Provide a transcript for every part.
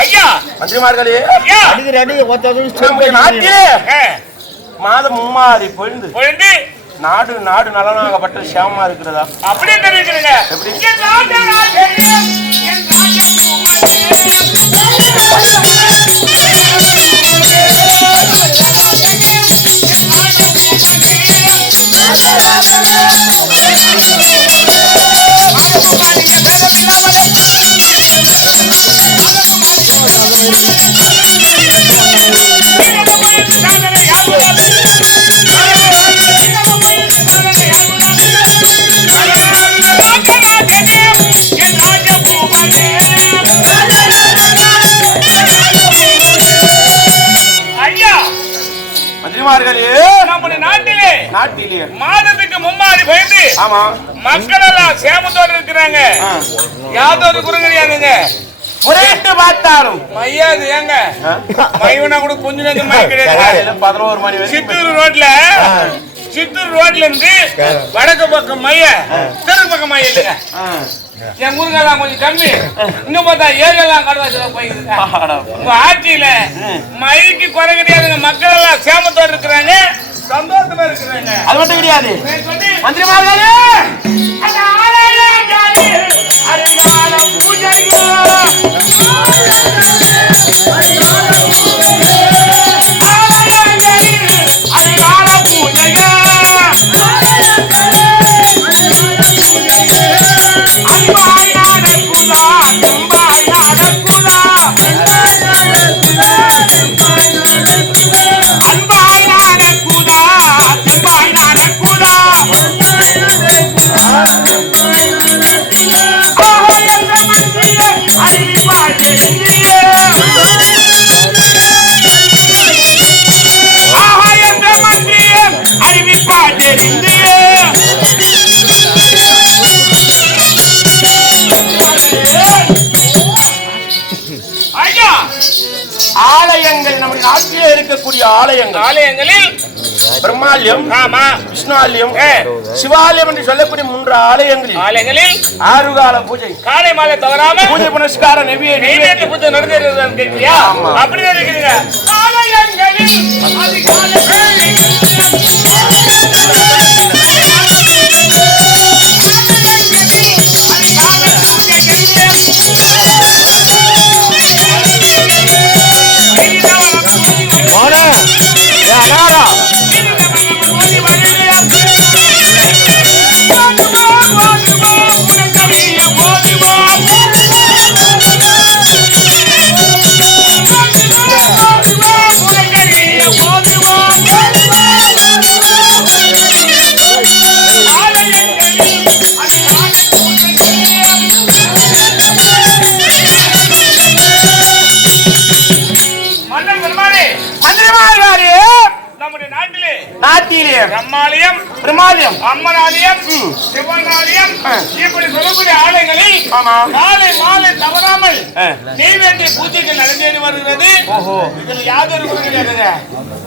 ஐயா மந்திரிமார்களே மாதம் மும்மாறி பொழுது நாடு நாடு நலனாகப்பட்ட சேமமா இருக்கிறதா? அப்படியே தெரிவிக்கிறீங்க. நாட்டிலே மாதத்துக்கு மும்மாறி பயந்து மக்கள் எல்லாம் சேமத்தோடு இருக்கிறாங்க. யாதொரு குறை கிடையாதுங்க. முறையிட்டு பார்த்தாலும் மையாது ஏங்க மைவனா கூட கொஞ்சம் நேரம் மை கிடையாது. 11 மணி சித்தூர் ரோட்ல இருந்து வடக்கு பக்கம் மைய தெற்கு பக்கம் மைய இல்லைங்க. என் முருங்கெல்லாம் கொஞ்சம் கம்மி. இன்னும் பார்த்தா ஏரியெல்லாம் கடவாசல போயிருங்க. உங்க ஆட்சியில மைக்கு குறை கிடையாதுங்க. மக்கள் எல்லாம் சேமத்தோடு இருக்கிறாங்க, சந்தோஷமா இருக்கிறாங்க. அது மட்டும் கிடையாது மந்திரிமார்களே. ஆலயங்கள் நம்முடைய நாட்டிலே இருக்கக்கூடிய ஆலயங்களில் பிரம்மாலயம், விஷ்ணுஆலயம், சிவாலயம் என்று சொல்லக்கூடிய 3 ஆலயங்களில் 6 கால பூஜை காலை மாலை தவறாம பூஜை புனஸ்கார நெய்வேத்திய பூஜை நடந்துருக்குது கேட்டியா? அப்படியே இருக்குங்க. ஆலயங்களில் பிரம்மாலயம், அம்மனாலயம், சிவனாலயம் இப்படி சொல்லக்கூடிய ஆலயங்களில் காலை மாலை தவறாமல் நெய்வேத்திய பூஜைக்கு நடந்தேறி வருகிறது. இதில் யாதொரு குறை கிடையாதுங்க.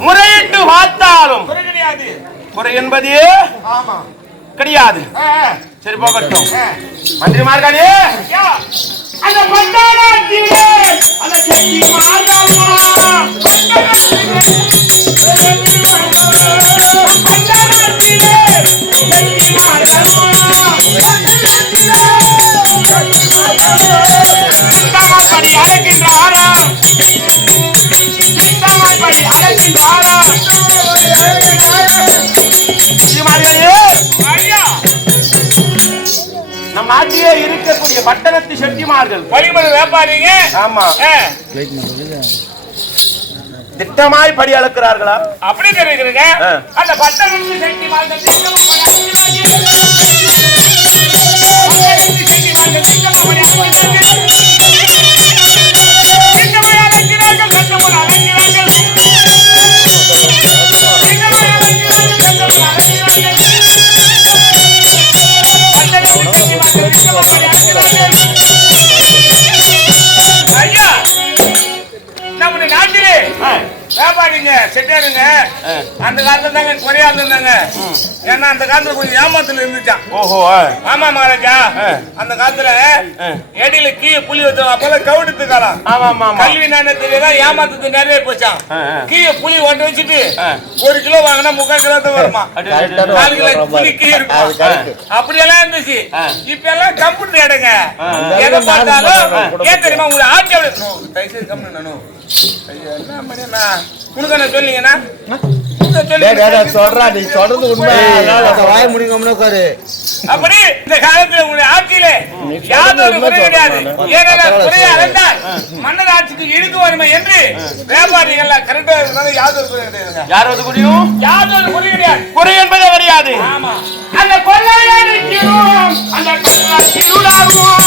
முறையிட்டு பார்த்தாலும் குறை கிடையாது. குறை என்பதே கிடையாது. சரி போகட்டும் மந்திரிமார்களே. அந்த பண்டாரத்திலே அந்த செட்டி மாதம்மா நம் நாட்டிலே இருக்கக்கூடிய பட்டணத்து செட்டிமார்கள் பரிமள வியாபாரிங்க. ஆமா, திட்டமாய் படி அளக்கிறார்களா? அப்படி தெரியுங்க. அந்த பட்டணத்து செட்டிமார்கள் வியாபாரிங்க செட்டாருங்க அந்த காலத்துல தாங்க குறையா இருந்தாங்க. ஏன்னா அந்த காலத்துல கொஞ்சம் ஏமாத்துல இருந்துச்சான். ஓஹோ. ஆமா மகாராஜா, அந்த காலத்துல எடியில கீழே புலி வச்சோம். அப்பெல்லாம் கவுடுத்து காலம். கல்வி நானே தெரியாதா, ஏமாத்துறது நிறைய போச்சான். கீழே புலி ஒன்று வச்சுட்டு 1 கிலோ வாங்கினா 3/4 கிலோ தான் வருமா. 4 கிலோ புலி கீழே இருக்கும். அப்படியெல்லாம் இருந்துச்சு. இப்ப எல்லாம் கம்ப்யூட்டர் எடுங்க. எதை பார்த்தாலும் ஏன் தெரியுமா உங்களுக்கு ஆட்சி தயவுசெய்து கம்ப்யூட்டர் உனக்கு என்ன சொன்னீங்கன்னா சொல்றா, நீ சொல்றது உண்மை. வாய முடிக்கணும்னு பாரு. அப்படி இந்த காலத்துல உங்களுடைய ஆட்சியில யாதொரு குறை கிடையாது. ஏனென்றால் குறையா இருந்தால் மன்னர் ஆட்சிக்கு இழுக்கு வருமே என்று வியாபாரிகள் கரெக்டா இருந்தாலும் யாதொரு குறை கிடையாதுங்க. யாதொரு குறை கிடையாது. குறை என்பதே கிடையாது. ஆமா. அந்த கொள்ளையடிக்கிறோம், அந்த கொள்ளையடிக்கிறாகும்.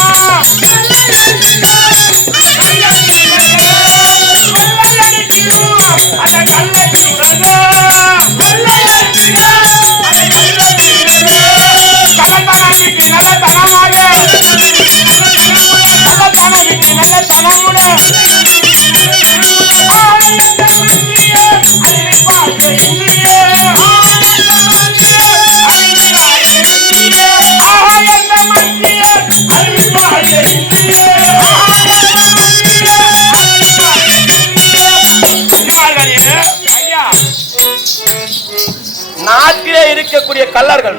நாட்டிலே இருக்கக்கூடிய கள்ளர்கள்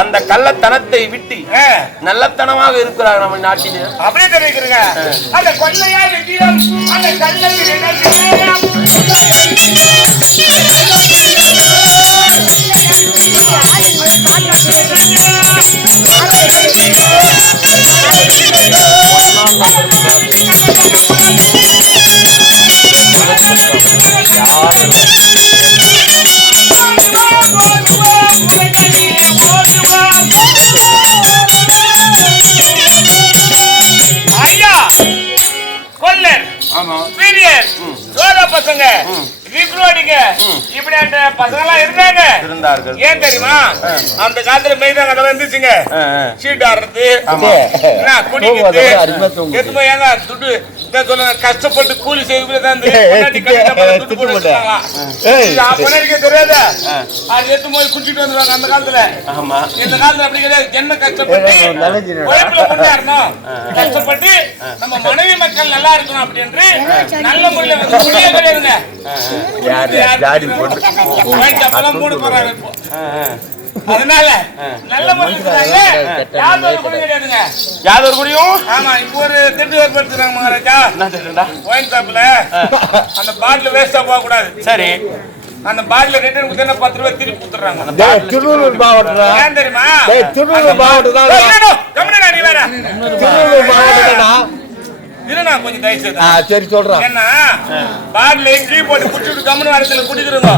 அந்த கள்ளத்தனத்தை விட்டு நல்லத்தனமாக இருக்கிறார் நம்ம நாட்டிலே. அப்படியே தெரிவிக்கிறீங்க. அந்த கொள்ளையா வெட்டிடம், அந்த கள்ளத்தில் பசங்க இப்படி அந்த பசங்க இருந்தார்கள். ஏன் தெரியுமா, அந்த காலத்துல மெய்தான் அதெல்லாம் இருந்துச்சுங்க. சீட் ஆடுறது, குடிக்கிறது, துட்டு சொல்லுங்க, கஷ்டப்பட்டு கூலி செய்து தெரியாத அது எத்து போய் குடிச்சிட்டு வந்துருவாங்க அந்த காலத்துல. இந்த காலத்துல அப்படி கிடையாது. என்ன கஷ்டப்பட்டு கஷ்டப்பட்டு நம்ம மனைவி மக்கள் நல்லா இருக்கணும் அப்படி என்று நல்ல முறையில கிடையாதுங்க. மூணு போறாங்க இப்போ. அதனால நல்ல முறையில் யாதொரு குடி கிடையாதுங்க. யாதொரு குடியும். ஆமா, இப்போ ஒரு திட்டு ஏற்படுத்துறாங்க மகாராஜா. ஒயின் ஷாப்ல அந்த பாட்டில் வேஸ்டா போக கூடாது. சரி, அந்த பாட்டில் ரிட்டர்ன் கொடுத்தா 10 ரூபாய் திருப்பி கொடுத்துறாங்க. திருநூறு மாவட்டம். ஏன் தெரியுமா, திருநூறு மாவட்டம் தான். நீ வேற திருநூறு மாவட்டம் கொஞ்சம் தயவுசெய்து. சரி சொல்றேன். என்ன பாட்டில கீ போட்டு குடிச்சிட்டு கம்முனு வரத்துல குடிக்கிறோங்க.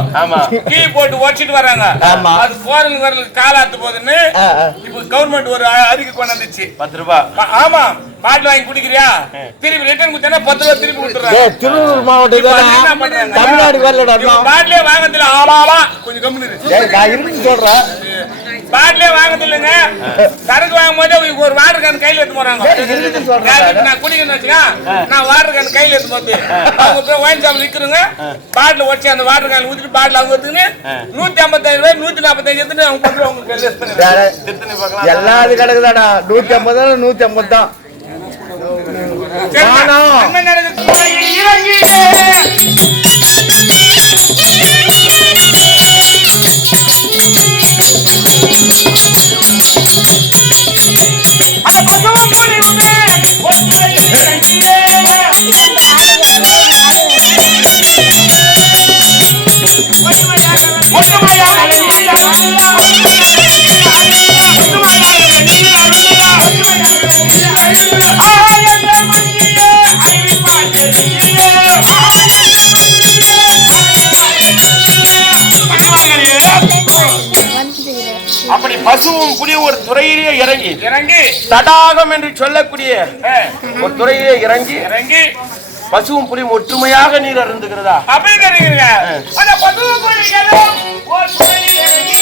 கீ போட்டு உடச்சிட்டு வர்றாங்க. அது போறதுக்கு வரல காலாத்து போகுதுன்னு இப்ப கவர்மெண்ட் ஒரு அறிக்கை கொண்டாந்துச்சு. 10 ரூபாய். ஆமா, பாட்டில் வாங்கி குடிக்கிறியா திருப்பி ரிட்டர்ன் கொடுத்தா 10 ரூபாய் திருப்பி கொடுத்துறாங்க. திருநூறு மாவட்டம் தமிழ்நாடு வரலடா. பாட்டிலே வாங்கத்துல ஆமாவா கொஞ்சம் கம்முனு இருக்கு சொல்றேன். பாட்டிலே வாங்கறது இல்லைங்க. சரக்கு வாங்கும் போது ஒரு வாட்டர் கேன் கையில எடுத்து போறாங்க. நான் குடிக்கணும்னு வச்சுக்க, நான் வாட்டர் கேன் கையில எடுத்து போது அவங்க போய் ஒயின் ஷாப்ல நிக்கிறோங்க. பாட்டில் வச்சு அந்த வாட்டர் கேன் ஊத்திட்டு பாட்டில் அவங்க எடுத்துன்னு 155 ரூபாய் 145 எடுத்துட்டு அவங்க கொண்டு அவங்க எல்லாம் அது கிடக்குதாடா. 150 150 தான். அப்படி பசுவும் புலியும் ஒரு துறையிலே இறங்கி தடாகம் என்று சொல்லக்கூடிய ஒரு துறையிலே இறங்கி பசுவும் புலியும் ஒற்றுமையாக நீர் அருந்துகிறதா? அப்படி தெரியுங்க. அந்த பசுவும் புலிகளும் ஒரு துறையில் இறங்கி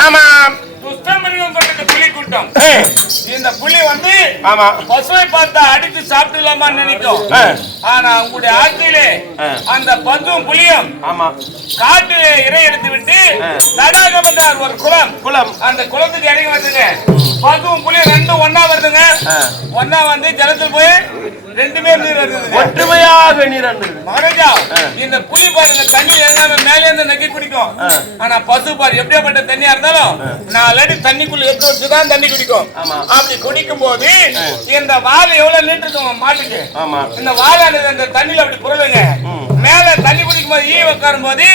ஆமா துஷ்டமிருகம் கொண்ட புலி கூட்டம். இந்த புலி வந்து ஆமா பசுவை பார்த்தா அடித்து சாப்பிடலாமா நினைக்கும். ஆனா உங்களுடைய ஆட்சியிலே அந்த பசுவும் புலியும் ஆமா காட்டிலே இறை எடுத்து விட்டு தடாகம் என்றார் ஒரு குளம். அந்த குளத்துக்கு இறங்கி வருதுங்க. பசுவும் புலியும் ரெண்டும் ஒன்னா வருதுங்க. ஒன்னா வந்து ஜலத்தில் போய் ரெண்டுமே நீர் வருது. ஒற்றுமையாக நீர் வந்தது. மகாராஜா இந்த புலி பாருங்க தண்ணி எழுதாம மேலே இருந்து நக்கி குடிக்கும். ஆனா பசு பாரு எப்படியாப்பட்ட தண்ணியா இருந்தாலும் 4 அடி தண்ணிக்குள்ள எடுத்து வச்சுதான் தண்ணி குடிக்கும். அப்படி குடிக்கும் போது இந்த வால் எவ்வளவு நீட்டு இருக்கும் மாட்டுக்கு. இந்த வாலானது அந்த தண்ணியில அப்படி புரளுங்க. மேல தண்ணி குடிக்கும் போது ஈ உட்காரும் போது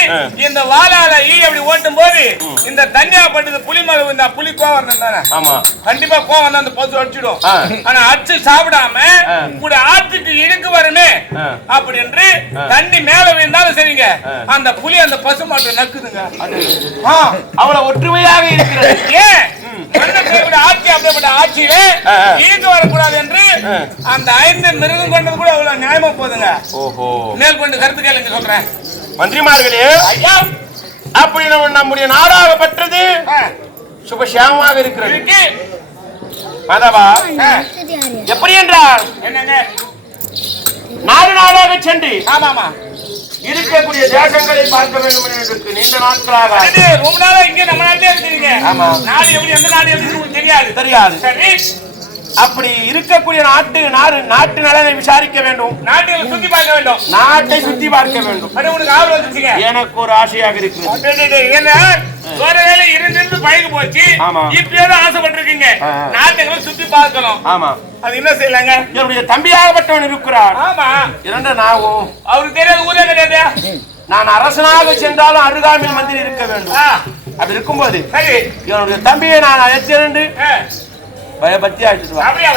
இந்த வாலால ஈ அப்படி ஓட்டும் போது இந்த தண்ணியா பட்டது புலி மேல இந்த புலி கோவம் தானே. கண்டிப்பா கோவம் வந்து அந்த பசு அடிச்சிடும். ஆனா அடிச்சு சாப்பிடாம கூட ஆற்றுக்கு இழுக்கு வருமே அப்படி என்று தண்ணி மேல விழுந்தாலும் சரிங்க அந்த புலி அந்த பசு மாட்டை நக்குதுங்க. அவ்வளவு ஒற்றுமையாக இருக்கிறது. ஏன் ஆட்சி அப்படிப்பட்ட ஆட்சியிலே இழுக்கு வரக்கூடாது என்று அந்த 5 மிருகம் கொண்டது கூட அவ்வளவு நியாயமா போதுங்க. மேல் கொண்டு கருத்து கேளுங்க சொல்றேன். மந்திரிமார்களே ஐயா அப்படி நம்முடைய நாடாகப்பட்டது சுபசாமமாக இருக்கிறது. மாதவா எப்படி என்றால் என்னங்க நாடாக சென்று ஆமாமா இருக்கக்கூடிய தேசங்களை பார்க்க வேண்டும் என்று நீண்ட நாட்களாக ரொம்ப நாளா இங்க நம்ம நாட்டிலே இருக்கீங்க. நாடு எப்படி எந்த நாடு எப்படி தெரியாது. சரி அப்படி இருக்கக்கூடிய நாட்டு நலனை விசாரிக்க வேண்டும். நாட்டை சுத்தி பார்க்க வேண்டும். நாட்டை சுத்தி பார்க்க வேண்டும். அது உனக்கு ஆவல் வந்துச்சுங்க. எனக்கு ஒரு ஆசையாக இருக்கு. என்ன ஒரு வேலை இருந்து பழகி போச்சு. இப்பயாவது ஆசைப்பட்டிருக்கீங்க நாட்டை சுத்தி பார்க்கணும். ஆமா அது என்ன செய்யலாங்க. என்னுடைய தம்பியாகப்பட்டவன் இருக்கிறார். ஆமா 2 நாவும் அவருக்கு தெரியாது ஊரே கிடையாது. நான் அரசனாக சென்றாலும் அருகாமையில் மந்திரி இருக்க வேண்டும். அப்படி இருக்கும்போது சரி என்னுடைய தம்பியை நான் அழைத்திருந்து பயபக்தி ஆயிட்டு அப்படியே